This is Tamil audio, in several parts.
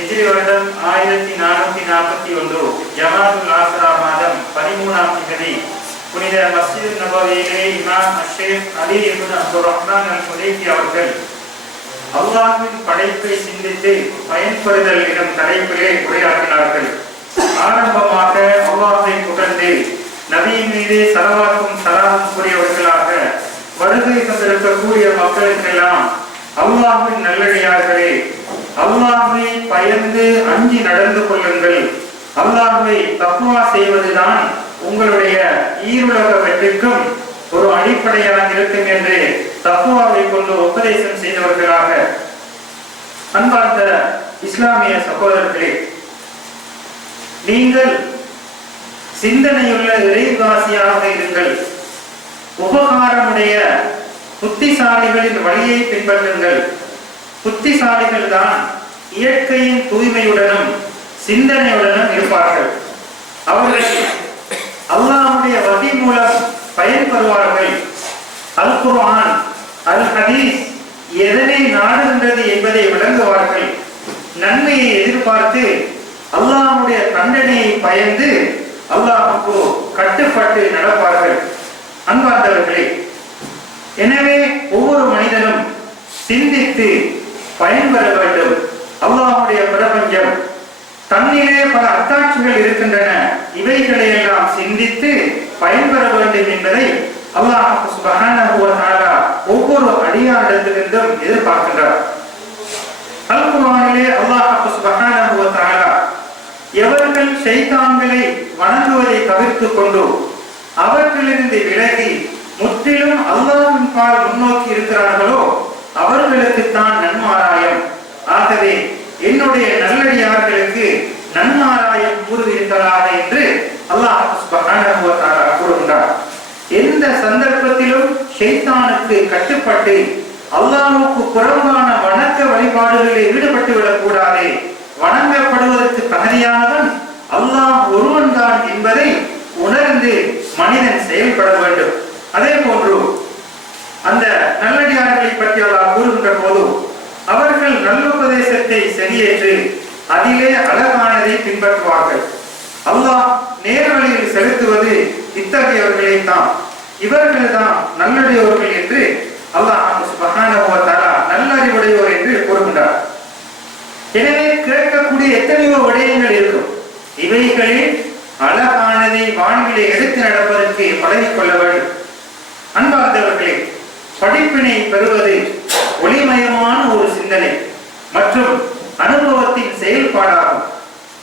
ஹிஜ்ரி வருடம் ஆயிரத்தி நானூத்தி நாற்பத்தி ஒன்று ஜமாதுல் ஆசரா மாதம் பதிமூணாம் திகதி புனித மஸ்ஜித் நபவியிலே இமாம் அஷேக் அலி இப்னு அப்துல் ரஹ்மான் அல் ஹுதைஃபி அவர்கள் அல்லாஹின் படைப்பை சிந்தித்து பயன்படுதலிடம் எனும் தலைப்பிலே உரையாற்றினார்கள். ஆரம்பமாக அல்லாஹை புகழ்ந்து நபியின் மீது சலவாக்கும் சலாமும் கூறியவர்களாக வருகை தந்திருக்கக்கூடிய மக்களுக்கெல்லாம் அல்லாஹின் நல்லடியார்களே அல்லாஹை பயந்து அஞ்சி நடந்து கொள்ளுங்கள். அல்லாஹை தப்புவா செய்வதுதான் உங்களுடைய ஈருலக வெற்றிக்கும் ஒரு அடிப்படையாக இருக்கும் என்று தப்புவாவை கொண்டு உபதேசம் செய்தவர்களாக அன்பார்ந்த இஸ்லாமிய சகோதரர்களே நீங்கள் சிந்தனையுள்ள இறைவாசியாக இருங்கள். உபகாரமுடைய புத்திசாலிகளின் வழியை பின்பற்றுங்கள். புத்திசாலிகள் தான் இயற்கையின் தூய்மையுடனும் சிந்தனையுடனும் இருப்பார்கள். அவர்கள் அல்லாஹ்வுடைய வகை மூலம் பயன்பெறுவார்கள் அல் குர்ஆன் அல் ஹதீஸ் எதனை நாடுகின்றது என்பதை விளங்குவார்கள். நன்மையை எதிர்பார்த்து அல்லாஹ்வுடைய தண்டனையை பயந்து அல்லாஹுக்கு கட்டுப்பட்டு நடப்பார்கள். அன்பார்ந்தவர்களே எனவே ஒவ்வொரு மனிதனும் சிந்தித்து பயன்பெற வேண்டும். அல்லாஹுடைய பிரபஞ்சம். தன்னிலே பல அத்தாட்சிகள் இருக்கின்றன. இவைகளை எல்லாம் சிந்தித்து பயன்பெற வேண்டும் என்பதை அல்லாஹ் சுபஹானஹு ஒவ்வொரு அடியாரிடத்திலிருந்தும் எதிர்பார்க்கின்றார். அல் குர்ஆனிலே அல்லாஹ் சுபஹானஹு எவர்கள் ஷைத்தான்களை வணங்குவதை தவிர்த்துக் கொண்டு அவற்றிலிருந்து விலகி முற்றிலும் அல்லாஹ்வின் பால் முன்னோக்கி இருக்கிறார்களோ அவர்களுக்குத்தான் நன்மாராயம். ஆகவே என்னுடைய நல்லடியார்களுக்கு நன்மாராயம் கூறுவீர்களாக என்று அல்லாஹ் கூறுகின்றார். எந்த சந்தர்ப்பத்திலும் ஷைத்தானுக்கு கட்டுப்பட்டு அல்லாஹுக்கு புறம்பான வணக்க வழிபாடுகளில் ஈடுபட்டு விடக்கூடாது வணங்கப்படுவதற்கு தகுதியானவன் அல்லாஹ் ஒருவன் தான் என்பதை உணர்ந்து மனிதன் செயல்பட வேண்டும். அதே போன்று அந்த நல்லடியார் அல்லாஹ் போது அவர்கள் நல்லுபதேசத்தை சரியேற்று அதிலே அழகானதை பின்பற்றுவார்கள். அல்லாஹ் நேர்வழியில் செலுத்துவது இத்தகையவர்களை தான் இவர்கள் தான் நல்லுடையவர்கள் என்று அல்லாஹ் சுபஹானஹு நல்லறிவுடையோர் என்று கூறுகின்றார். எனவே கேட்கக்கூடிய எத்தனையோ விடயங்கள் இருக்கும். இவைகளில் அழகானதை வான்களை எடுத்து நடப்பதற்கு பழகிக் கொள்ள வேண்டும். அன்பார்ந்தவர்களே படிப்பினை பெறுவது சிந்தனை மற்றும் அனுபவத்தின் செயல்பாடாகும்.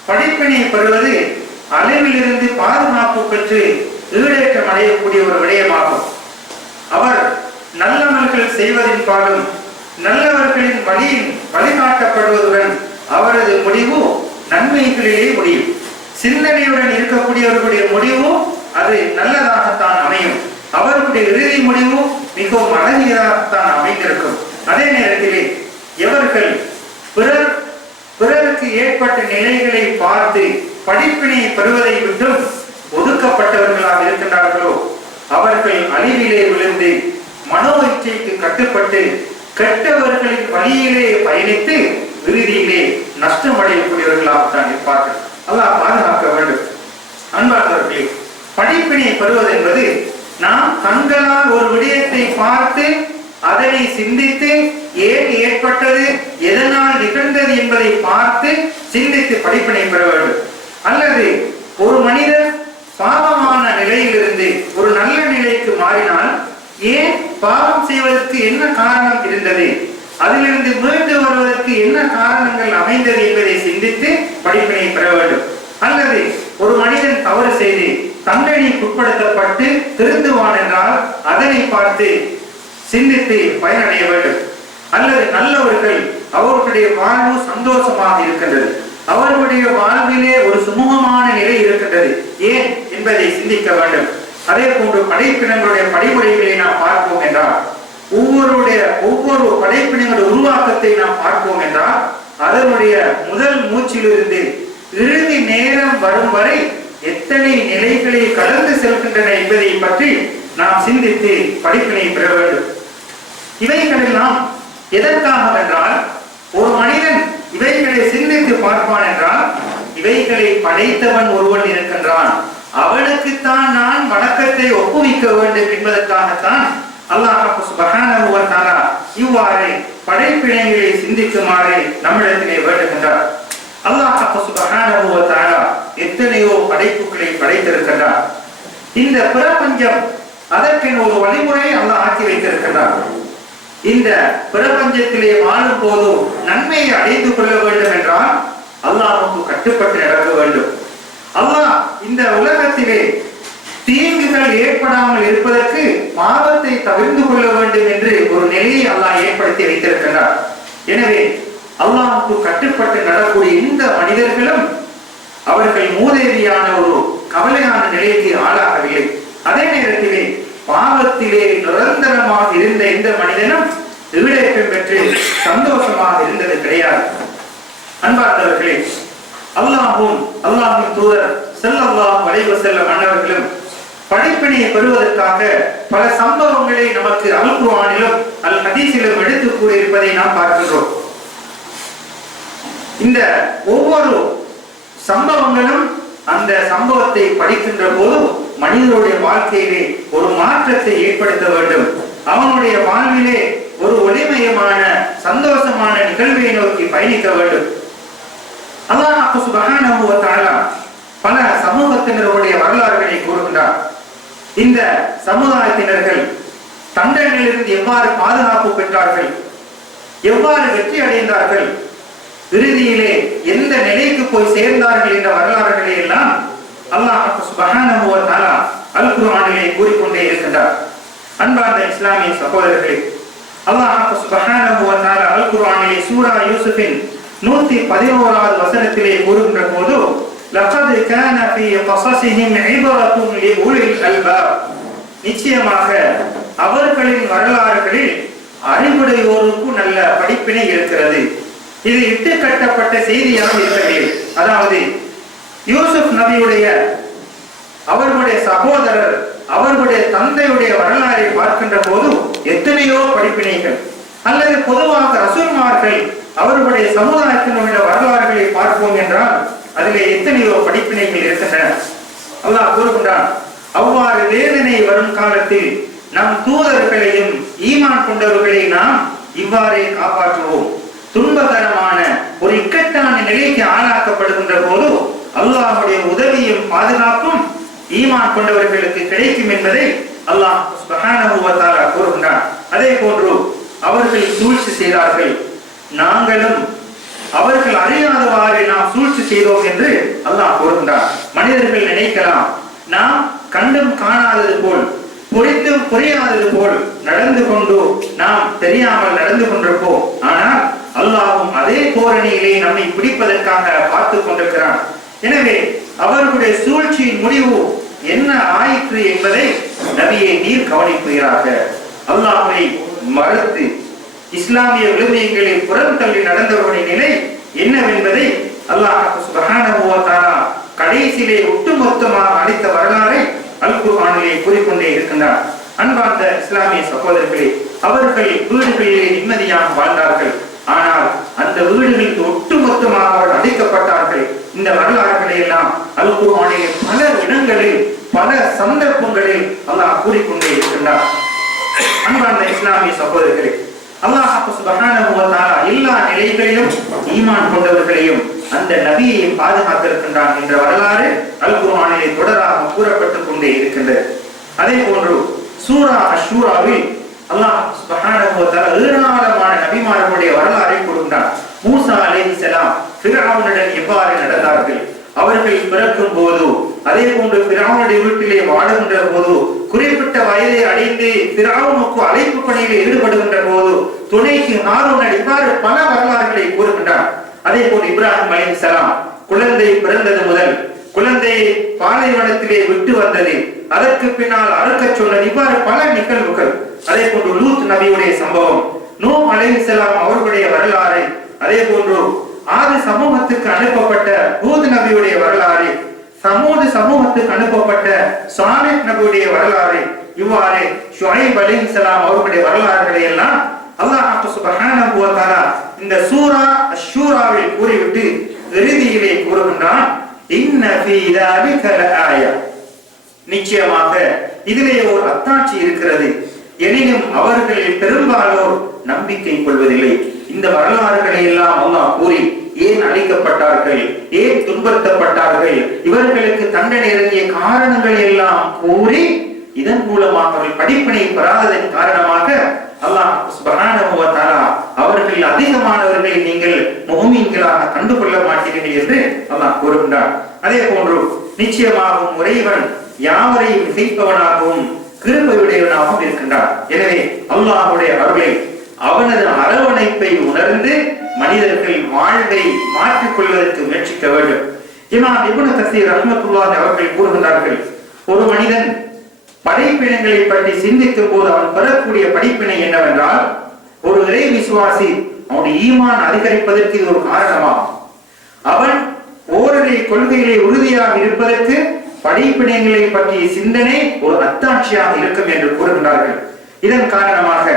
படிப்பினை பெறுவது அளவிலிருந்து பாதுகாப்பு பெற்று ஈடேற்றம் அடையக்கூடிய ஒரு விடயமாகும். அவர் நல்லவர்கள் செய்வதின் பாலும் நல்லவர்களின் வழியில் வழிகாட்டப்படுவதுடன் அவரது முடிவு நன்மைகளிலே முடியும். சிந்தனையுடன் இருக்கக்கூடியவர்களுடைய முடிவு அது நல்லதாகத்தான் அமையும். அவருடைய இறுதி முடிவு மிகவும் அழகியதாகத்தான் அமைந்திருக்கும். அதே நேரத்திலே எவர்கள் பிறர் பிறருக்கு ஏற்பட்ட நிலைகளை பார்த்து படிப்பினை பெறுவதை விட்டும் ஒதுக்கப்பட்டவர்களாக இருக்கின்றார்களோ அவர்கள் அழிவிலே விழுந்து மனோ இச்சைக்கு கட்டுப்பட்டு கெட்டவர்களின் வழியிலே பயணித்து இறுதியிலே நஷ்டம் அடையக்கூடியவர்களாகத்தான் இருப்பார்கள். அல்லாஹ் பாதுகாக்க வேண்டும். அன்பார்ந்தவர்களே படிப்பினை பெறுவது என்பது நாம் கண்களால் ஒரு விடயத்தை பார்த்து அதனை சிந்தித்து ஏன் ஏற்பட்டது எதனால் நிகழ்ந்தது என்பதை பார்த்து சிந்தித்து படிப்பினை பெற வேண்டும். அல்லது ஒரு மனிதர் பாவமான நிலையிலிருந்து ஒரு நல்ல நிலைக்கு மாறினால் ஏன் பாவம் செய்வதற்கு என்ன காரணம் இருந்தது? அதிலிருந்து மீண்டு வருவதற்கு என்ன காரணங்கள் அமைந்தது என்பதை சிந்தித்து படிப்பினை பெற வேண்டும். அல்லது ஒரு மனிதன் தவறு செய்து தண்டனைக்குட்படுத்தப்பட்டு திருந்துவான் என்றால் அதனை பார்த்து சிந்தித்து பயனடைய வேண்டும். அல்லது நல்லவர்கள் அவர்களுடைய வாழ்வு சந்தோஷமாக இருக்கின்றது. அவர்களுடைய வாழ்விலே ஒரு சுமூகமான நிலை இருக்கின்றது. ஏன் என்பதை சிந்திக்க வேண்டும். அதே போன்று படைப்பினங்களுடைய படிமுறைகளை நாம் பார்ப்போம் என்றால் ஒவ்வொருடைய ஒவ்வொரு படைப்பினங்களுடைய உருவாக்கத்தை நாம் பார்ப்போம் என்றால் அதனுடைய முதல் மூச்சிலிருந்து இறுதி நேரம் வரும் வரை எத்தனை நிலைகளை கடந்து செல்கின்றன என்பதை பற்றி நாம் சிந்தித்து படிப்பினை பெற வேண்டும். இவைகளெல்லாம் எதற்காக என்றால் ஒரு மனிதன் இவைகளை சிந்தித்து பார்ப்பான் என்றால் இவைகளை படைத்தவன் ஒருவன் இருக்கின்றான். அவனுக்குத்தான் நான் வணக்கத்தை ஒப்புவிக்க வேண்டும் என்பதற்காகத்தான் அல்லாஹ் சுபஹானஹு இவ்வாறு படைப்பினைகளை சிந்திக்குமாறு நம்மிடத்திலே வேண்டுகின்றார். அல்லாஹ் சுபஹானஹு எத்தனையோ படைப்புகளை படைத்திருக்கின்றார். இந்த பிரபஞ்சம் அதற்கென ஒரு வழிமுறை அல்லாஹ் ஆக்கி வைத்திருக்கின்றார். இந்த பிரபஞ்சத்திலே வாழும் போதும் நன்மையை அடைந்து கொள்ள வேண்டும் என்றால் அல்லாஹ்வுக்கு கட்டுப்பட்டு நடக்க வேண்டும். அல்லாஹ் இந்த உலகத்திலே தீங்குகள் ஏற்படாமல் இருப்பதற்கு பாவத்தை தவிர்த்து கொள்ள வேண்டும் என்று ஒரு நிலையை அல்லாஹ் ஏற்படுத்தி வைத்திருக்கிறார் எனவே அல்லாஹுக்கு கட்டுப்பட்டு நடக்கூடிய இந்த மனிதர்களும் அவர்கள் மூதேவியான ஒரு கவலையான நிலைக்கு ஆளாகவில்லை. அதே நேரத்திலே பாவத்திலே நிரந்தரமாக இருந்த எந்த மனிதனும் ஈடேற்றம் பெற்று சந்தோஷமாக இருந்தது கிடையாது. அன்பார்ந்தவர்களே அல்லாஹும் அல்லாஹின் தூதர் செல்லல்லாஹ் வளைவு செல்ல மன்னர்களும் படிப்பினையை பெறுவதற்காக பல சம்பவங்களை நமக்கு அல் குர்ஆனிலும் அல் ஹதீஸிலும் எடுத்து கூறியிருப்பதை நாம் பார்க்கின்றோம். இந்த ஒவ்வொரு சம்பவங்களும் அந்த சம்பவத்தை படிக்கின்ற போதும் மனிதனுடைய வாழ்க்கையிலே ஒரு மாற்றத்தை ஏற்படுத்த வேண்டும். அவனுடைய வாழ்விலே ஒரு ஒளிமயமான சந்தோஷமான நிகழ்வை நோக்கி பயணிக்க வேண்டும். அல்லாஹ் சுபஹானஹு வ பல சமூகத்தினருடைய வரலாறுகளை கூறுகின்றார். இந்த சமுதாயத்தினர்கள் தண்டனையிலிருந்து எவ்வாறு பாதுகாப்பு பெற்றார்கள்? எவ்வாறு வெற்றி அடைந்தார்கள்? இறுதியிலே எந்த நிலைக்கு போய் சேர்ந்தார்கள் என்ற வரலாறுகளை எல்லாம் அல்லாஹ் சுபஹானஹு வ தஆலா அல் குர்ஆனிலே கூறிக்கொண்டே இருக்கின்றார் அன்பார்ந்த இஸ்லாமிய சகோதரர்களே அல்லாஹ் சுபஹானஹு வ தஆலா அல் குர்ஆனிலே சூரா யூசுஃபின் நூத்தி பதினோராவது வசனத்திலே கூறுகின்ற போது لقد كان في قصصهم عبرة لأولي الألباب நிச்சயமாக அவர்களின் வரலாறுகளில் அறிவுடையோருக்கு நல்ல படிப்பினை இருக்கிறது இது இட்டு கட்டப்பட்ட செய்தியாக இருக்கவில்லை அதாவது யூசுப் நபியுடைய அவர்களுடைய சகோதரர் அவர்களுடைய தந்தையுடைய வரலாறை பார்க்கின்ற போது எத்தனையோ படிப்பினைகள் அல்லது பொதுவாக ரசூல்மார்கள் அவர்களுடைய சமுதாயத்தினுடைய வரலாறுகளை பார்ப்போம் என்றால் அதிலே எத்தனையோ படிப்பினைகள் இருக்கின்றன. அல்லாஹ் கூறுகின்றான் அவ்வாறு வேதனை வரும் காலத்தில் நம் தூதர்களையும் ஈமான் கொண்டவர்களை நாம் இவ்வாறே காப்பாற்றுவோம். துன்பகரமான ஒரு இக்கட்டான நிலைக்கு ஆளாக்கப்படுகின்ற போது அல்லாஹுடைய உதவியும் பாதுகாப்பும் ஈமான் கொண்டவர்களுக்கு கிடைக்கும் என்பதை அல்லாஹ் சுப்ஹானஹு கூறுகின்றான். அதே போன்று அவர்கள் சூழ்ச்சி செய்தார்கள். நாங்களும் அவர்கள் அறியாதவாறு நாம் சூழ்ச்சி செய்தோம் என்று அல்லாஹ் கூறுகின்றார் மனிதர்கள் நினைக்கலாம் நாம் கண்டும் காணாதது போல் புரிந்தும் புரியாதது போல் நடந்து கொண்டு நாம் தெரியாமல் நடந்து கொண்டிருப்போம். ஆனால் அல்லாவும் அதே தோரணியிலே நம்மை பிடிப்பதற்காக பார்த்து கொண்டிருக்கிறான். எனவே அவர்களுடைய சூழ்ச்சியின் முடிவு என்ன ஆயிற்று என்பதை நபியை நீர் கவனிப்புகிறாக அல்லாமை மறுத்து இஸ்லாமிய விழுமியங்களை புறம் தள்ளி நடந்தவர்களின் நிலை என்னவென்பதை அல்லாஹ் கடைசியிலே ஒட்டுமொத்தமாக அளித்த வரலாறை அல் குர்ஆனிலே கூறிக்கொண்டே இருக்கின்றார். அன்பார்ந்த இஸ்லாமிய சகோதரர்களே அவர்கள் வீடுகளிலே நிம்மதியாக வாழ்ந்தார்கள். ஆனால் அந்த வீடுகளுக்கு ஒட்டுமொத்தமாக அவர்கள் அழைக்கப்பட்டார்கள் இந்த வரலாறுகளை எல்லாம் அல் குர்ஆனிலே பல இடங்களில் பல சந்தர்ப்பங்களில் அல்லாஹ் கூறிக்கொண்டே இருக்கின்றார் அன்பார்ந்த இஸ்லாமிய சகோதரர்களே அல்லாஹ் சுப்ஹானஹு வ தஆலா எல்லா நிலைகளிலும் ஈமான் கொண்டவர்களையும் அந்த நபியை பாதுகாத்திருக்கின்றான் என்ற வரலாறு அல் குர்ஆனிலே தொடராக கூறப்பட்டுக் கொண்டே இருக்கின்றது. அதே போன்று சூரா அஷூராவில் அல்லாஹ் ஏராளமான நபிமார்களுடைய வரலாறை கூறுகின்றார் மூசா அலைஹிஸ்ஸலாம் ஃபிரௌனுடன் எவ்வாறு நடந்தார்கள்? அவர்கள் பிறக்கும் போது அதே போன்று பிராவுனுடைய வீட்டிலே வாழுகின்ற போது குறிப்பிட்ட வயதை அடைந்து பிராவுனுக்கு அழைப்பு பணியில் ஈடுபடுகின்ற போது துணைக்கு ஹாரூன் இவ்வாறு பல வரலாறுகளை கூறுகின்றார் அதே போல் இப்ராஹிம் அலைஹிஸ்ஸலாம் குழந்தை பிறந்தது முதல் குழந்தையை பாலைவனத்திலே விட்டு வந்தது. அதற்கு பின்னால் அறுக்க சொன்னது இவ்வாறு பல நிகழ்வுகள். அதே போன்று லூத் நபியுடைய சம்பவம். நூ அலைஹிஸ்ஸலாம் அவர்களுடைய வரலாறு. அதே போன்று ஆறு சமூகத்துக்கு அனுப்பப்பட்ட ஹூத் நபியுடைய வரலாறு. சமூக சமூகத்துக்கு அனுப்பப்பட்ட சாலித் நபியுடைய வரலாறு. இவ்வாறு ஷுஐப் அலைஹிஸ்ஸலாம் அவர்களுடைய வரலாறுகளை எல்லாம் அல்லாஹ் சுப்ஹானஹு வ தஆலா இந்த சூரா அஷ்-ஷூராவில் கூறிவிட்டு இறுதியிலே கூறுகின்றான். நிச்சயமாக இதிலே ஒரு அத்தாட்சி இருக்கிறது. எனினும் அவர்களில் பெரும்பாலோர் நம்பிக்கை கொள்வதில்லை. இந்த வரலாறுகளை எல்லாம் அல்லாஹ் கூறி ஏன் அழைக்கப்பட்டார்கள் ஏன் துன்புறுத்தப்பட்டார்கள் இவர்களுக்கு தண்டனை இறங்கிய காரணங்கள் எல்லாம் கூறி இதன் மூலமாக அவர்கள் படிப்பினை பெறாததன் காரணமாக அல்லாஹ் அவர்கள் அதிகமான நீங்களாக கண்டுகொள்ள மாட்டீர்கள் என்று அல்லாஹ் கூறுகின்றார் அதே போன்று நிச்சயமாகவும் உறைவன் யாவரையும் மிகைப்பவனாகவும் கிருபையுடையவனாகவும் இருக்கின்றார் எனவே அல்லாஹுடைய அருளை அவனது அரவணைப்பை உணர்ந்து மனிதர்கள் வாழ்வை மாற்றிக் கொள்வதற்கு முயற்சிக்க வேண்டும். இமாம் இப்னு கசீர் ரஹ்மத்துல்லாஹி அவர்கள் கூறுகின்றார்கள் ஒரு மனிதன் படைப்பினங்களை பற்றி சிந்திக்கும் போது அவன் பெறக்கூடிய படிப்பினை என்னவென்றால் ஒரு இறை விசுவாசி அவனுடைய ஈமான் அதிகரிப்பதற்கு இது ஒரு காரணமாகும். அவன் ஓரடி கொள்கையிலே உறுதியாக இருப்பதற்கு படிப்பினைகளை பற்றிய சிந்தனை ஒரு அத்தாட்சியாக இருக்கும் என்று கூறுகின்றார்கள். இதன் காரணமாக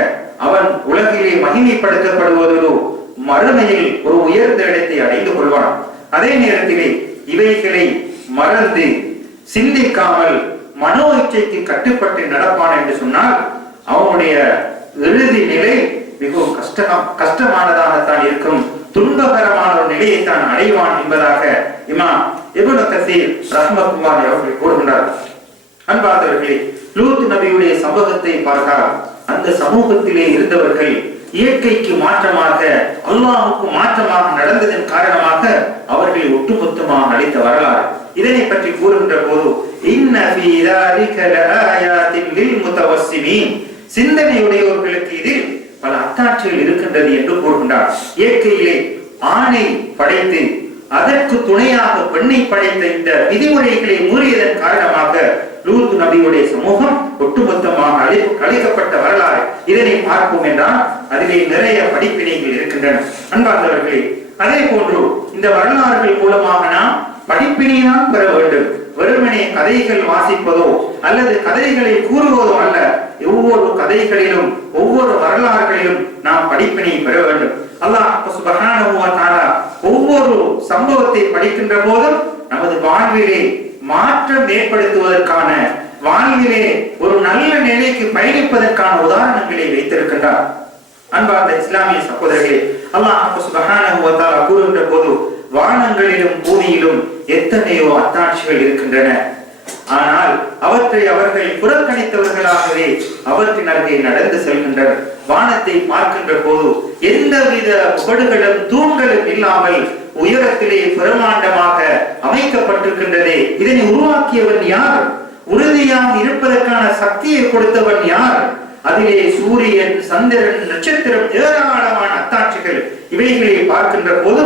அவன் உலகிலே மகிமைப்படுத்தப்படுவதோ மறுமையில் ஒரு உயர்ந்த இடத்தை அடைந்து கொள்வான். அதே நேரத்திலே இவைகளை மறந்து சிந்திக்காமல் மனோ இச்சைக்கு கட்டுப்பட்டு நடப்பான் என்று சொன்னால் அவனுடைய இறுதி நிலை மிகவும் கஷ்ட கஷ்டமானதாகத்தான் இருக்கும். துன்பகரமான ஒரு நிலையை தான் அடைவான் என்பதாக இமா இபுன கசீர் அவர்கள் கூறுகின்றார். அன்பார்ந்தவர்களே லூத் நபியுடைய சமூகத்தை பார்த்தால் அந்த சமூகத்திலே இருந்தவர்கள் இயற்கைக்கு மாற்றமாக அல்லாஹுக்கு மாற்றமாக நடந்ததன் காரணமாக அவர்களை ஒட்டுமொத்தமாக அழைத்த வரலாறு. இதனை பற்றி கூறுகின்ற போது சிந்தனையுடையவர்களுக்கு இதில் பல அத்தாட்சிகள் இருக்கின்றது என்று கூறுகின்றார். இயற்கையிலே ஆணை படைத்து அதற்கு துணையாக பெண்ணை படைத்த இந்த விதிமுறைகளை மூறியதன் காரணமாக லூத் நபியுடைய சமூகம் ஒட்டுமொத்தமாக அழி அழிக்கப்பட்ட வரலாறு. இதனை பார்ப்போம் என்றால் அதிலே நிறைய படிப்பினைகள் இருக்கின்றன. அன்பார்ந்தவர்களே அதே போன்று இந்த வரலாறுகள் மூலமாக நாம் படிப்பினை பெற வேண்டும். வெறுமனே கதைகள் வாசிப்பதோ அல்லது கதைகளை கூறுவதோ அல்ல ஒவ்வொரு கதைகளிலும் ஒவ்வொரு வரலாறுகளிலும் நாம் படிப்பினை பெற வேண்டும். அல்லாஹ் சுப்ஹானஹு ஒவ்வொரு சம்பவத்தை படிக்கின்ற போதும் நமது வாழ்விலே மாற்றம் ஏற்படுத்துவதற்கான வாழ்விலே ஒரு நல்ல நிலைக்கு பயணிப்பதற்கான உதாரணங்களை வைத்திருக்கின்றார். அன்பார்ந்த இஸ்லாமிய சகோதரர்களே அல்லாஹ் சுப்ஹானஹு கூறுகின்ற போது வானங்களிலும் பூமியிலும் எத்தனையோ அத்தாட்சிகள் இருக்கின்றன. ஆனால் அவற்றை அவர்கள் புறக்கணித்தவர்களாகவே அவற்றின் அருகே நடந்து செல்கின்றனர். வானத்தை பார்க்கின்ற போது எந்தவித முகடுகளும் தூண்களும் இல்லாமல் உயரத்திலே பிரமாண்டமாக அமைக்கப்பட்டிருக்கின்றதே. இதனை உருவாக்கியவன் யார்? உறுதியாக இருப்பதற்கான சக்தியை கொடுத்தவன் யார்? அதிலே சூரியன் சந்திரன் நட்சத்திரம் ஏராளமான அத்தாட்சிகள் இவைகளை பார்க்கின்ற போது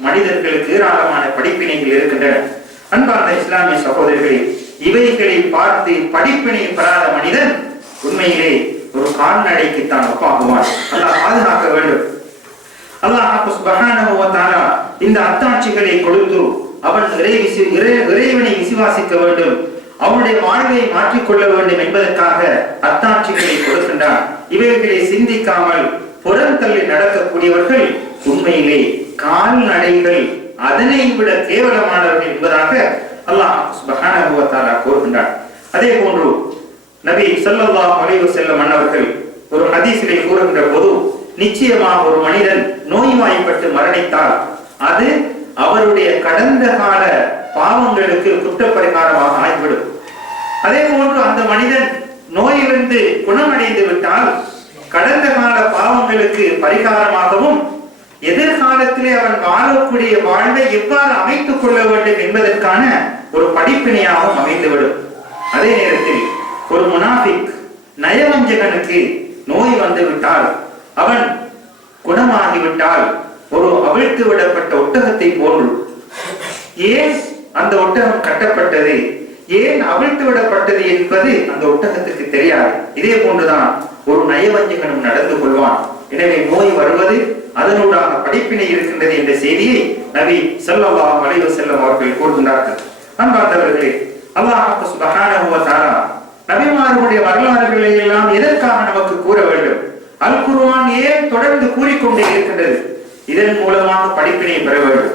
மனிதர்களுக்கு ஏராளமான படிப்பினைகள் இருக்கின்றன. அன்பார்ந்த இஸ்லாமிய சகோதரர்களே இவைகளை பார்த்து படிப்பினை பெறாத மனிதன் உண்மையிலே ஒரு கால்நடைக்கு தான் ஒப்பாகுவான். அல்லாஹ் பாதுகாக்க வேண்டும். அல்லாஹ் இந்த அத்தாட்சிகளை கொடுத்து அவன் இறை- இறைவனை விசுவாசிக்க வேண்டும். அவனுடைய வாழ்வை மாற்றிக்கொள்ள வேண்டும் என்பதற்காக அத்தாட்சிகளை கொடுக்கின்றான். இவைகளை சிந்திக்காமல் புறந்தள்ளி நடக்கக்கூடியவர்கள் உண்மையிலே கால்நடைகள் அதனை விட கேவலமானவர்கள் என்பதாக அல்லாஹ் சுப்ஹானஹு வ அதே போன்று நபி ஸல்லல்லாஹு அலைஹி செல்ல மன்னவர்கள் ஒரு ஹதீசிலே கூறுகின்ற போது நிச்சயமாக ஒரு மனிதன் நோய்வாய்ப்பட்டு மரணித்தால் அது அவருடைய கடந்த கால பாவங்களுக்கு குற்றப்பரிகாரமாக ஆகிவிடும். அதே போன்று அந்த மனிதன் நோயிலிருந்து குணமடைந்து விட்டால் கடந்த கால பாவங்களுக்கு பரிகாரமாகவும் எதிர்காலத்திலே அவன் வாழக்கூடிய வாழ்வை எவ்வாறு அமைத்துக் கொள்ள வேண்டும் என்பதற்கான ஒரு படிப்பினையாகவும் அமைந்துவிடும். அதே நேரத்தில் ஒரு முனாபிக் நயவஞ்சகனுக்கு நோய் வந்து விட்டால் அவன் குணமாகிவிட்டால் ஒரு அவிழ்த்து விடப்பட்ட ஒட்டகத்தை போன்று. ஏன் அந்த ஒட்டகம் கட்டப்பட்டது? ஏன் அவிழ்த்து விடப்பட்டது என்பது அந்த ஒட்டகத்துக்கு தெரியாது. இதே போன்றுதான் ஒரு நயவஞ்சகனும் நடந்து கொள்வான். எனவே நோய் வருவது அதனுடைய படிப்பினை இருக்கின்றது என்ற செய்தியை நபி ஸல்லல்லாஹு அலைஹி வஸல்லம் அவர்கள் கூறுகின்றார்கள். அன்பார்ந்தவர்களே அல்லாஹ் சுப்ஹானஹு வ நபிமார்களுடைய வரலாறுகளை எல்லாம் எதற்காக நமக்கு கூற வேண்டும்? அல் குருவான் ஏன் தொடர்ந்து கூறிக்கொண்டே இருக்கின்றது? இதன் மூலமாக படிப்பினை பெற வேண்டும்.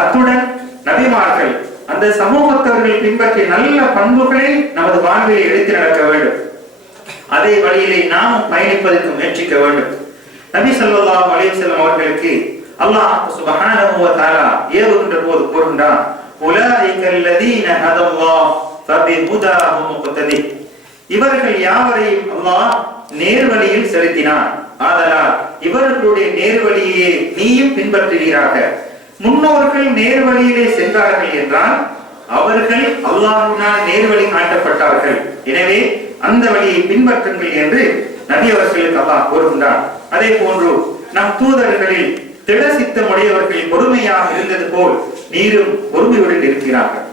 அத்துடன் நபிமார்கள் அந்த சமூகத்தவர்கள் பின்பற்றிய நல்ல பண்புகளை நமது வாழ்வில் எடுத்து நடக்க வேண்டும். அதே வழியிலே நாம் பயணிப்பதற்கு முயற்சிக்க வேண்டும். நபி ஸல்லல்லாஹு அலையம் செல்லும் அவர்களுக்கு அல்லாஹ் சுப்ஹானஹு வ தஆலா ஏவுகின்ற போது கூறுகின்றான் உலாயிக அல்லதீன ஹதல்லாஹ் ஃபபிஹுதாஹு முக்ததி இவர்கள் யாவரையும் அல்லாஹ் நேர்வழியில் செலுத்தினான். ஆதலால் இவர்களுடைய நேர்வழியே நீயும் பின்பற்றுவீராக. முன்னோர்கள் நேர்வழியிலே சென்றார்கள் என்றால் அவர்கள் அல்லாஹினால் நேர்வழி காட்டப்பட்டார்கள். எனவே அந்த வழியை பின்பற்றுங்கள் என்று நபி அவர்களுக்கு அல்லாஹ் கூறுகின்றார் அதே போன்று நம் தூதர்களில் திட சித்தமுடையவர்கள் பொறுமையாக இருந்தது போல் நீரும் பொறுமையுடன் இருக்கிறார்கள்.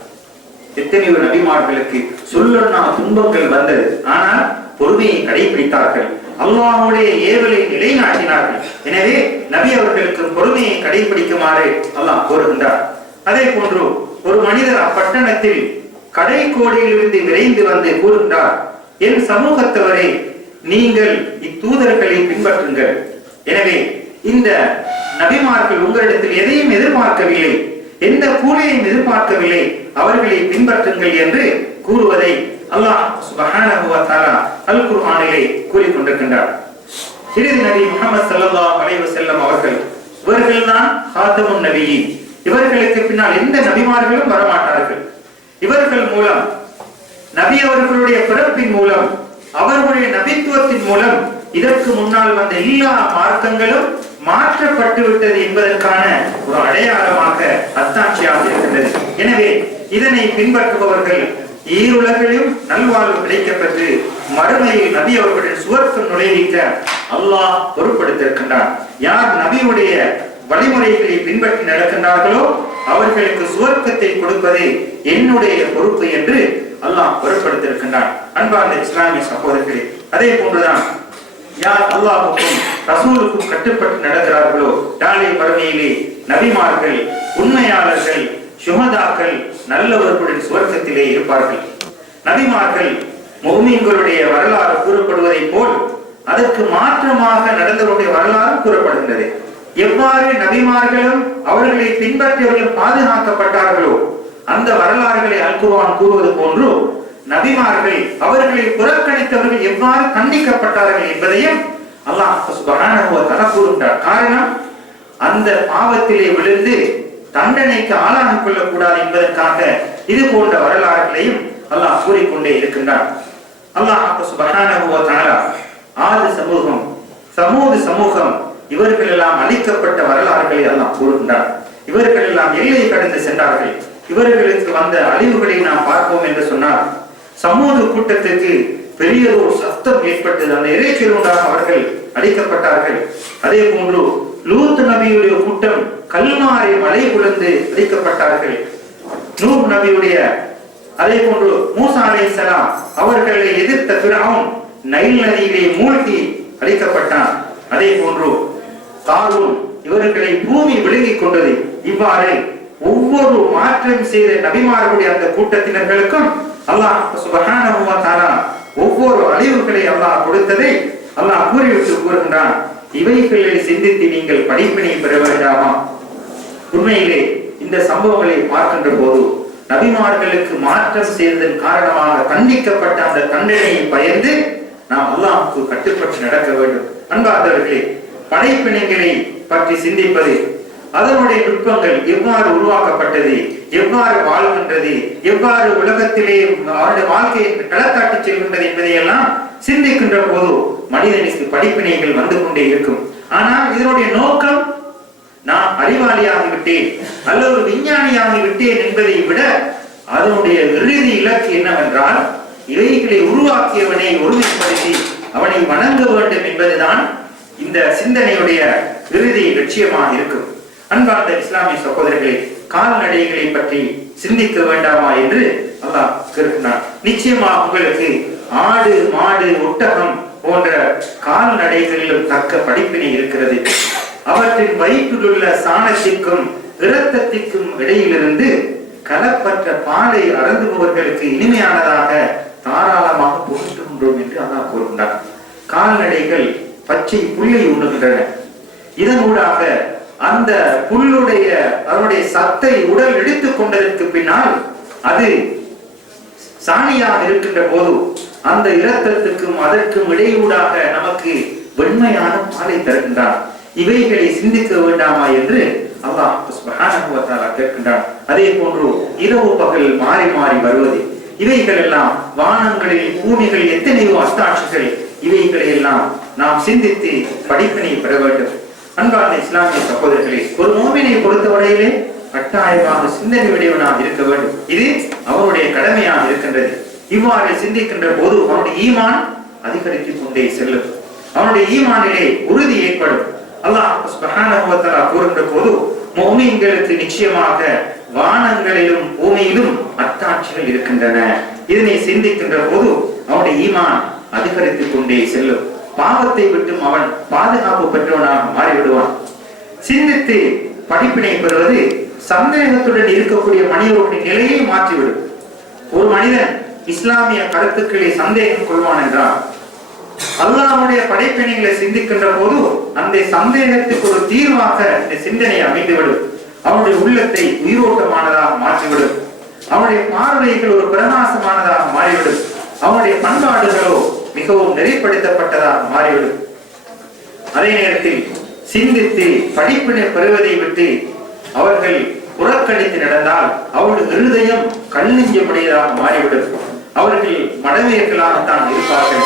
எத்தனையோ நபிமார்களுக்கு சொல்லா துன்பங்கள் வந்தது. ஆனால் பொறுமையை கடைபிடித்தார்கள். அல்லாஹுடைய ஏவலை நிலைநாட்டினார்கள். எனவே நபி அவர்களுக்கு பொறுமையை கடைபிடிக்குமாறு அல்லாஹ் கோருகின்றார். அதே போன்று ஒரு மனிதர் அப்பட்டணத்தில் கடை கோடையிலிருந்து விரைந்து வந்து கூறுகின்றார் என் சமூகத்தவரை நீங்கள் இத்தூதர்களை பின்பற்றுங்கள். எனவே இந்த நபிமார்கள் உங்களிடத்தில் எதையும் எதிர்பார்க்கவில்லை. எந்த கூலியையும் எதிர்பார்க்கவில்லை. அவர்களை பின்பற்றுங்கள் என்று கூறுவதை அல்லாஹ் சுப்ஹானஹு வ தஆலா அல் குர்ஆனிலே கூறிக்கொண்டிருக்கின்றார். இறுதி நபி முகமது ஸல்லல்லாஹு அலைஹி வஸல்லம் அவர்கள் இவர்கள்தான் ஹாத்தமுன் நபியி இவர்களுக்கு பின்னால் எந்த நபிமார்களும் வரமாட்டார்கள். இவர்கள் மூலம் நபி அவர்களுடைய பிறப்பின் மூலம் அவர்களுடைய நபித்துவத்தின் மூலம் இதற்கு முன்னால் வந்த எல்லா மார்க்கங்களும் மாற்றப்பட்டு விட்டது என்பதற்கான ஒரு அடையாளமாக அத்தாட்சியாக இருக்கின்றது. எனவே இதனை பின்பற்றுபவர்கள் ஈருலகிலும் நல்வாழ்வு கிடைக்கப்பட்டு மறுமையில் நபி அவர்களின் சுவர்க்கம் நுழைவிக்க அல்லாஹ் பொருட்படுத்திருக்கின்றார் யார் நபியுடைய வழிமுறைகளை பின்பற்றி நடக்கின்றார்களோ அவர்களுக்கு சுவர்க்கத்தை கொடுப்பது என்னுடைய பொறுப்பு என்று அல்லாஹ் பொருட்படுத்திருக்கின்றான் அன்பார்ந்த இஸ்லாமிய சகோதரர்களே அதே போன்றுதான் யார் அல்லாஹுக்கும் ரசூலுக்கும் கட்டுப்பட்டு நடக்கிறார்களோ நாளை மறுமையிலே நபிமார்கள் உண்மையாளர்கள் சுமதாக்கள் நல்லவர்களுடன் சுவர்க்கத்திலே இருப்பார்கள். நபிமார்கள் முகமீன்களுடைய வரலாறு கூறப்படுவதைப் போல் அதற்கு மாற்றமாக நடந்தவருடைய வரலாறு கூறப்படுகின்றது. எவ்வாறு நபிமார்களும் அவர்களை பின்பற்றியவர்கள் பாதுகாக்கப்பட்டார்களோ அந்த வரலாறுகளை அல்குவான் கூறுவது போன்று நபிமார்கள் அவர்களை புறக்கணித்தவர்கள் எவ்வாறு கண்டிக்கப்பட்டார்கள் என்பதையும் அல்லாஹ் சுப்ஹானஹு காரணம் அந்த பாவத்திலே விழுந்து தண்டனைக்கு ஆளாகிக் கொள்ளக்கூடாது என்பதற்காக இது போன்ற வரலாறுகளையும் அல்லாஹ் கூறிக்கொண்டே இருக்கின்றார் அல்லாஹ் சமூகம் சமூக சமூகம் இவர்கள் எல்லாம் அளிக்கப்பட்ட வரலாறுகளை எல்லாம் கூறுகின்றார் இவர்கள் எல்லாம் எல்லையை கடந்து சென்றார்கள். இவர்களுக்கு வந்த அழிவுகளை நாம் பார்ப்போம் என்று சமூக கூட்டத்திற்கு பெரியதொரு சத்தம் ஏற்பட்டது. அந்த இறைச்சல் உண்டாக அவர்கள் அழிக்கப்பட்டார்கள் அதே போன்று லூத் நபியுடைய கூட்டம் கல்மாறை மலை குழந்து அழிக்கப்பட்டார்கள் நூர் நபியுடைய அதே போன்று மூசா அலைஹிஸ்ஸலாம் அவர்களை எதிர்த்த பிறவும் நைல் நதியிலே மூழ்கி அழிக்கப்பட்டான் அதே போன்று தாரும் இவர்களை பூமி விழுங்கிக் கொண்டது. இவ்வாறு ஒவ்வொரு மாற்றம் செய்த நபிமார்களுடைய அந்த கூட்டத்தினர்களுக்கும் அல்லாஹ் சுபஹானஹு தானா ஒவ்வொரு அழிவுகளை அல்லாஹ் கொடுத்ததை அல்லாஹ் கூறிவிட்டு கூறுகின்றான். இவைகளை சிந்தித்து நீங்கள் படிப்பினை பெற வேண்டாமா உண்மையிலே இந்த சம்பவங்களை பார்க்கின்ற போது நபிமார்களுக்கு மாற்றம் செய்ததன் காரணமாக தண்டிக்கப்பட்ட அந்த தண்டனையை பயந்து நாம் அல்லாஹுக்கு கட்டுப்பட்டு நடக்க வேண்டும். அன்பார்ந்தவர்களே படைப்பினைகளை பற்றி சிந்திப்பது அதனுடைய நுட்பங்கள் எவ்வாறு உருவாக்கப்பட்டது எவ்வாறு வாழ்கின்றது எவ்வாறு உலகத்திலே அவருடைய வாழ்க்கையை களக்காட்டி செல்கின்றது என்பதையெல்லாம் சிந்திக்கின்ற போது மனிதனுக்கு படிப்பினைகள் வந்து கொண்டே இருக்கும். ஆனால் இதனுடைய நோக்கம் நான் அறிவாளியாகி விட்டேன் அல்லது ஒரு விஞ்ஞானியாகி விட்டேன் என்பதை விட அதனுடைய இறுதி இலக்கு என்னவென்றால் இவைகளை உருவாக்கியவனை ஒருமைப்படுத்தி அவனை வணங்க வேண்டும் என்பதுதான் இந்த சிந்தனையுடைய இறுதி லட்சியமாக இருக்கும். அன்பார்ந்த இஸ்லாமிய சகோதரர்களை கால்நடைகளை பற்றி சிந்திக்க வேண்டாமா என்று அல்லாஹ் கேட்கிறான் நிச்சயமா உங்களுக்கு ஆடு மாடு ஒட்டகம் போன்ற கால்நடைகளிலும் தக்க படிப்பினை இருக்கிறது. அவற்றின் வயிற்றிலுள்ள சாணத்திற்கும் இரத்தத்திற்கும் இடையிலிருந்து கலப்பற்ற பாலை அறந்துபவர்களுக்கு இனிமையானதாக தாராளமாக புகட்டுகின்றோம் என்று அல்லாஹ் கூறுகின்றார் கால்நடைகள் பச்சை புல்லை உண்ணுகின்றன. இதனூடாக அந்த புல்லுடைய அதனுடைய சத்தை உடல் இடித்துக் கொண்டதற்கு பின்னால் அது சாணியாக இருக்கின்ற போது அந்த இரத்தத்துக்கும் அதற்கும் இடையூடாக நமக்கு வெண்மையான பாலை தருகின்றார். இவைகளை சிந்திக்க வேண்டாமா என்று அல்லாஹ் கேட்கின்றான். அதே போன்று இரவு பகல் மாறி மாறி வருவது. இவைகள் எல்லாம் வானங்களில் பூமிகள் எத்தனையோ அஸ்தாட்சிகள் இவைகளை எல்லாம் நாம் சிந்தித்து படிப்பினை பெற வேண்டும். அன்பார்ந்த இஸ்லாமிய சகோதரர்களே ஒரு மோமினை பொறுத்தவரையிலே கட்டாயமாக சிந்தனை உடையவனாக இருக்க வேண்டும். இது அவருடைய கடமையாக இருக்கின்றது. இவ்வாறு சிந்திக்கின்ற போது அவனுடைய ஈமான் அதிகரித்துக் கொண்டே செல்லும். அவனுடைய ஈமானிலே உறுதி ஏற்படும். அல்லாஹ் கூறுகின்ற போது முஃமின்களுக்கு நிச்சயமாக வானங்களிலும் பூமியிலும் அத்தாட்சிகள் இருக்கின்றன. இதனை சிந்திக்கின்ற போது அவனுடைய ஈமான் அதிகரித்துக் கொண்டே செல்லும். பாவத்தை விட்டும் அவன் பாதுகாப்பு பெற்றவனாக மாறிவிடுவான். சிந்தித்து படிப்பினை பெறுவது சந்தேகத்துடன் இருக்கக்கூடிய மனிதனுடைய நிலையை மாற்றிவிடும். ஒரு மனிதன் இஸ்லாமிய கருத்துக்களை சந்தேகம் கொள்வான் என்றால் அல்லாவுடைய படைப்பினைகளை சிந்திக்கின்ற போது அந்த சந்தேகத்துக்கு ஒரு தீர்வாக இந்த சிந்தனை அமைந்துவிடும். அவனுடைய உள்ளத்தை உயிரோட்டமானதாக மாற்றிவிடும். அவனுடைய பார்வைகள் ஒரு பிரகாசமானதாக மாறிவிடும். அவனுடைய பண்பாடுகளோ மிகவும் நெறிப்படுத்தப்பட்டதாக மாறிவிடும். அதே நேரத்தில் சிந்தித்து படிப்பினை பெறுவதை விட்டு அவர்கள் புறக்கணித்து நடந்தால் அவருடைய இருதயம் கல்லெஞ்சமுடையதாக மாறிவிடும். அவர்கள் மடமையர்களாகத்தான் இருப்பார்கள்.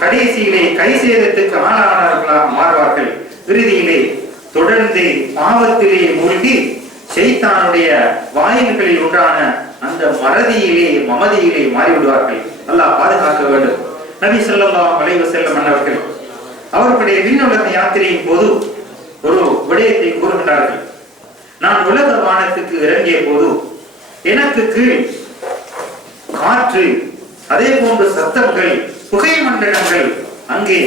கடைசியிலே கை சேதத்துக்கு ஆளானவர்களாக மாறுவார்கள். இறுதியிலே தொடர்ந்து பாவத்திலே மூழ்கி செய்தானுடைய வாயில்களில் ஒன்றான அந்த மறதியிலே மமதியிலே மாறிவிடுவார்கள். அல்லாஹ் பாதுகாக்க வேண்டும். நபி சொல்லா அலைஹி வஸல்லம் மன்னர்கள் அவர்களுடைய விண்ணுலக யாத்திரையின் போது ஒரு விடயத்தை கூறுகின்றார்கள். நான் உலக வானத்துக்கு இறங்கிய போது எனக்கு கீழ் காற்று அதே போன்ற சத்தங்கள் புகை மண்டலங்கள் அங்கே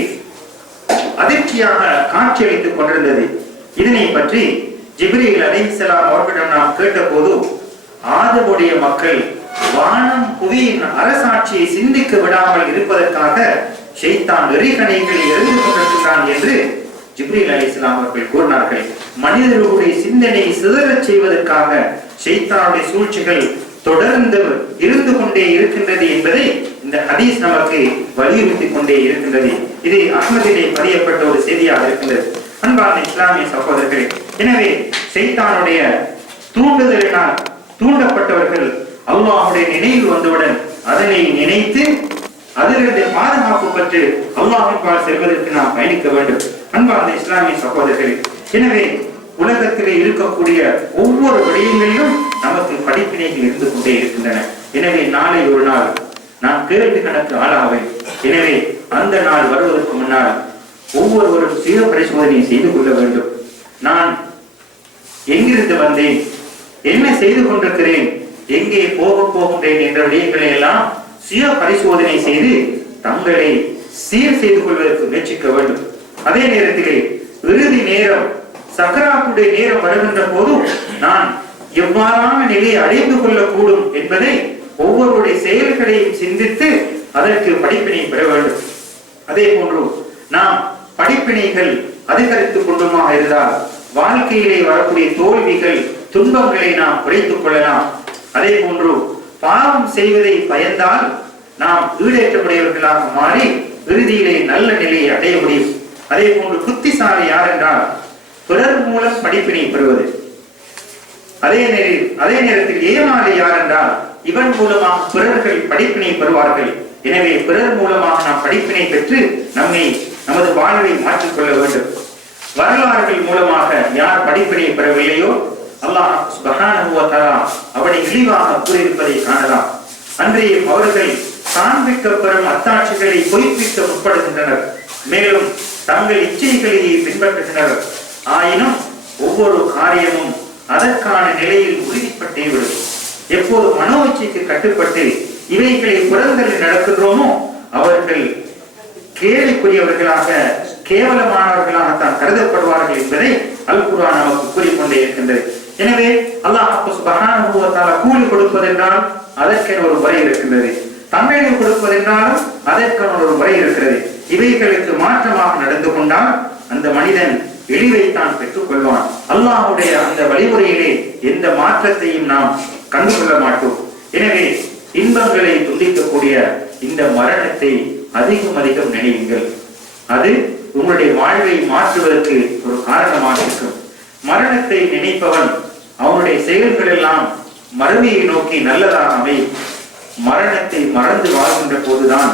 அதிர்ச்சியாக காட்சியளித்துக் கொண்டிருந்தது. இதனை பற்றி ஜிப்ரீல் அலிசலாம் அவர்களிடம் நாம் கேட்டபோது ஆதமுடைய மக்கள் வானம் புவியின் அரசாட்சியை சிந்திக்க விடாமல் இருப்பதற்காக ஷெய்தான் நெறிகணைகளை எரிந்து கொண்டிருக்கிறான் என்று ஜிப்ரீல் அலைஹிஸ்ஸலாம் அவர்கள் கூறினார்கள். மனிதர்களுடைய சிந்தனை சிதறச் செய்வதற்காக ஷெய்தானுடைய சூழ்ச்சிகள் தொடர்ந்து இருந்து கொண்டே இருக்கின்றது என்பதை இந்த ஹதீஸ் நமக்கு வலியுறுத்திக் கொண்டே இருக்கின்றது. இது அகமதிலே பதியப்பட்ட ஒரு செய்தியாக இருக்கின்றது. அன்பான இஸ்லாமிய சகோதரர்கள் எனவே செய்தானுடைய தூண்டுதலினால் தூண்டப்பட்டவர்கள் அல்லாஹுடைய நினைவு வந்தவுடன் அதனை நினைத்து அதிலிருந்து பாதுகாப்பு பெற்று அல்லாஹின் பால் செல்வதற்கு நாம் பயணிக்க வேண்டும். அன்பார்ந்த இஸ்லாமிய சகோதரர்களே எனவே உலகத்திலே இருக்கக்கூடிய ஒவ்வொரு விடயங்களிலும் நமக்கு படிப்பினைகள் இருந்து கொண்டே இருக்கின்றன. எனவே நாளை ஒரு நாள் நான் கேள்வி கணக்கு ஆளாவேன். எனவே அந்த நாள் வருவதற்கு முன்னால் ஒவ்வொருவரும் சுய பரிசோதனை செய்து கொள்ள வேண்டும். நான் எங்கிருந்து வந்தேன்? என்ன செய்து கொண்டிருக்கிறேன்? எங்கே போக போகின்றேன் என்ற விடயங்களை எல்லாம் சுய பரிசோதனை செய்து தங்களை சீர் செய்து கொள்வதற்கு முயற்சிக்க வேண்டும். அதே நேரத்திலே இறுதி நேரம் சக்கராத்துடைய நேரம் வருகின்ற போது நான் எவ்வாறான நிலையை அடைந்து கொள்ளக்கூடும் என்பதை ஒவ்வொருடைய செயல்களையும் சிந்தித்து அதற்கு படிப்பினை பெற வேண்டும். அதே போன்று நாம் படிப்பினைகள் அதிகரித்துக் கொண்டுமாக இருந்தால் வாழ்க்கையிலே வரக்கூடிய தோல்விகள் துன்பங்களை நாம் குறைத்துக் கொள்ளலாம். அதே போன்று பாவம் செய்வதை பயந்தால் நாம் ஈடேற்றமுடையவர்களாக மாறி இறுதியிலே நல்ல நிலையை அடைய முடியும். அதே போன்று புத்திசாலி யார் என்றால் பிறர் மூலம் படிப்பினை பெறுவது. அதே நேரில் அதே நேரத்தில் ஏமாறு யார் என்றால் இவன் மூலமாக பிறர்கள் படிப்பினை பெறுவார்கள். எனவே பிறர் மூலமாக நாம் படிப்பினை பெற்று நம்மை நமது வாழ்வை மாற்றிக்கொள்ள வேண்டும். வரலாறுகள் மூலமாக யார் படிப்பினை பெறவில்லையோ அல்லாஹ் அவனை இழிவாக கூறியிருப்பதை காணலாம். அன்றைய அவர்கள் காண்பிக்கப்படும் அத்தாட்சிகளை பொய்ப்பிக்க முற்படுகின்றனர். மேலும் தங்கள் இச்சைகளையே பின்பற்றுகின்றனர். ஆயினும் ஒவ்வொரு காரியமும் அதற்கான நிலையில் உறுதிப்பட்டே விடும். எப்போது மனோ இச்சைக்கு கட்டுப்பட்டு இவைகளை புறந்தலில் நடக்கின்றோமோ அவர்கள் கேலிக்குரியவர்களாக கேவலமானவர்களாகத்தான் கருதப்படுவார்கள் என்பதை அல் குரான் நமக்கு கூறிக்கொண்டே இருக்கின்றது. எனவே அல்லாஹ் சுப்ஹானஹு கூலி கொடுப்பதென்றால் அதற்கென ஒரு முறை இருக்கின்றது. தண்டனை கொடுப்பதென்றாலும் அதற்கென ஒரு முறை இருக்கிறது இவைகளுக்கு மாற்றமாக நடந்து கொண்டால் அந்த மனிதன் இழிவைத்தான் பெற்றுக் கொள்வான். அல்லாஹுடைய அந்த வழிமுறையிலே எந்த மாற்றத்தையும் நாம் கண்டுகொள்ள மாட்டோம். எனவே இன்பங்களை துண்டிக்கக்கூடிய இந்த மரணத்தை அதிகம் அதிகம் நினைவுங்கள் அது உங்களுடைய வாழ்வை மாற்றுவதற்கு ஒரு காரணமாக இருக்கும். மரணத்தை நினைப்பவன் அவனுடைய செயல்கள் எல்லாம் மறுமையை நோக்கி நல்லதாக அமை மரணத்தை மறந்து வாழ்கின்ற போதுதான்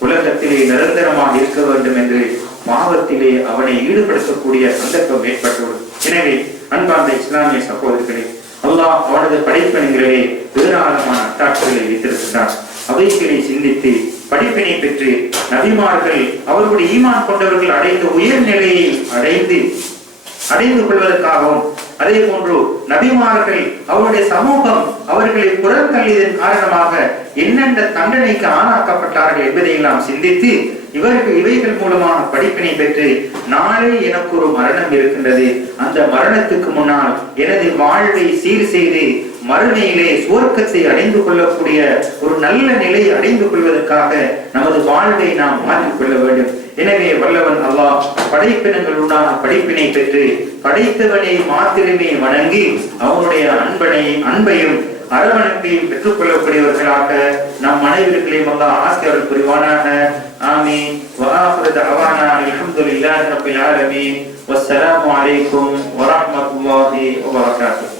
உலகத்திலே நிரந்தரமாக இருக்க வேண்டும் என்று பாவத்திலே அவனை ஈடுபடுத்தக்கூடிய சந்தர்ப்பம் ஏற்பட்டுள்ளது. எனவே அன்பார்ந்த இஸ்லாமிய சகோதரர்களே அல்லாஹ் அவனது படைப்பணிகளிலே ஏராளமான அட்டாட்சிகளை வைத்திருக்கிறார் அவைகளை சிந்தித்து படிப்பினை பெற்று நபிமார்கள் அவர்களுடைய ஈமான் கொண்டவர்கள் அடைந்த உயர்நிலையை அடைந்து அடைந்து கொள்வதற்காகவும் அதே போன்று நபிமார்கள் அவருடைய சமூகம் அவர்களை புறந்தள்ளியதன் காரணமாக என்னென்ன தண்டனைக்கு ஆளாக்கப்பட்டார்கள் என்பதையெல்லாம் சிந்தித்து இவர்கள் இவைகள் மூலமாக படிப்பினை பெற்று நாளை எனக்கு ஒரு மரணம் இருக்கின்றது. அந்த மரணத்துக்கு முன்னால் எனது வாழ்வை சீர் செய்து மறுமையிலே சுவர்க்கத்தை அடைந்து கொள்ளக்கூடிய ஒரு நல்ல நிலை அடைந்து கொள்வதற்காக நமது வாழ்வை நாம் மாற்றிக்கொள்ள வேண்டும். எனவே வல்லவன் அல்லாஹ் படைப்பினங்களுடான படைப்பினை பெற்று படைத்தவனை மாத்திரமே வணங்கி அவனுடைய அன்பனை அன்பையும் அரவணைப்பையும் பெற்றுக் கொள்ளக்கூடியவர்களாக நம் அனைவர்களையும் அல்லாஹ் ஆசிரியர்கள் புரிவானாக. ஆமீன். அலமதுல்லாஹ் ரபில் ஆலமீன். வஸ்ஸலாமு அலைக்கும் வரஹ்மத்துல்லாஹி வபரகாத்துஹு